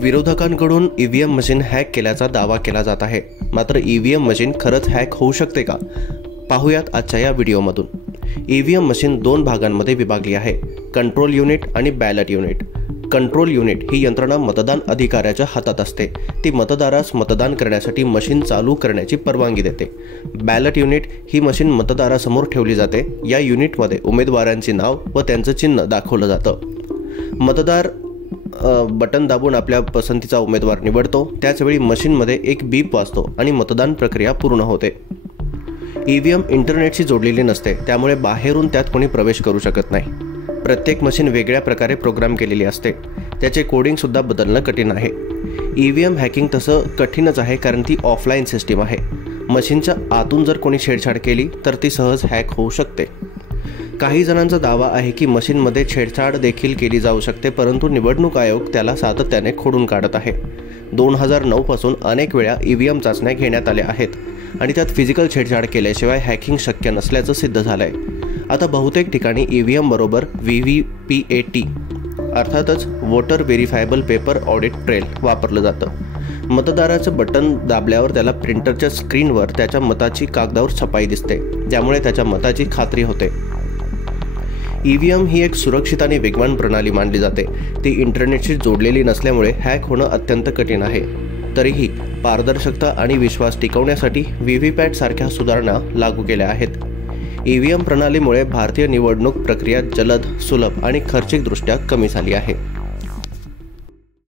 विरोधकांकडून EVM machine hack केल्याचा दावा केला जात आहे. मात्र ईव्हीएम मशीन खरंच हॅक होऊ शकते का? पाहूयात आजच्या या व्हिडिओमधून. ईव्हीएम मशीन 2 भागांमध्ये विभागली आहे, कंट्रोल युनिट आणि बॅलेट युनिट. कंट्रोल युनिट ही यंत्रणा मतदान अधिकाऱ्याच्या हातात असते. ती मतदारास मतदान करण्यासाठी मशीन चालू करण्याची परवानगी देते. बॅलेट युनिट ही मशीन मतदारासमोर ठेवली जाते. या युनिटमध्ये उमेदवारांचे नाव व त्यांचं चिन्ह दाखवलं जातं. मतदार बटन दाबून आपल्या पसंतीचा उमेदवार निवडतो. त्याचवेळी मशीनमध्ये एक बीप वाजतो आणि मतदान प्रक्रिया पूर्ण होते. ईव्हीएम इंटरनेटशी जोडलेली नसते, त्यामुळे बाहेरून त्यात कोणी प्रवेश करू शकत नाही. प्रत्येक मशीन वेगळ्या प्रकारे प्रोग्राम केलेली असते. त्याचे कोडिंगसुद्धा बदलणं कठीण आहे. ईव्हीएम हॅकिंग तसं कठीणच आहे, कारण ती ऑफलाईन सिस्टीम आहे. मशीनच्या आतून जर कोणी छेडछाड केली तर ती सहज हॅक होऊ शकते. काही जणांचा दावा आहे की मशीनमध्ये छेडछाड देखील केली जाऊ शकते, परंतु निवडणूक आयोग त्याला सातत्याने खोडून काढत आहे. 2009 पासून अनेक वेळा ईव्हीएम चाचण्या घेण्यात आल्या आहेत आणि त्यात फिजिकल छेडछाड केल्याशिवाय हॅकिंग शक्य नसल्याचं सिद्ध झालंय. आता बहुतेक ठिकाणी ईव्हीएम बरोबर VVPAT अर्थातच वोटर व्हेरिफायबल पेपर ऑडिट ट्रेल वापरलं जातं. मतदाराचं बटन दाबल्यावर त्याला प्रिंटरच्या स्क्रीनवर त्याच्या मताची कागदावर छपाई दिसते, ज्यामुळे त्याच्या मताची खात्री होते. ईव्हीएम ही एक सुरक्षित आणि वेगवान प्रणाली मानली जाते. ती इंटरनेटशी जोडलेली नसल्यामुळे हॅक होणं अत्यंत कठीण आहे. तरीही पारदर्शकता आणि विश्वास टिकवण्यासाठी VVPAT सारख्या सुधारणा लागू केल्या आहेत. ईव्हीएम प्रणालीमुळे भारतीय निवडणूक प्रक्रिया जलद, सुलभ आणि खर्चिकदृष्ट्या कमी झाली आहे.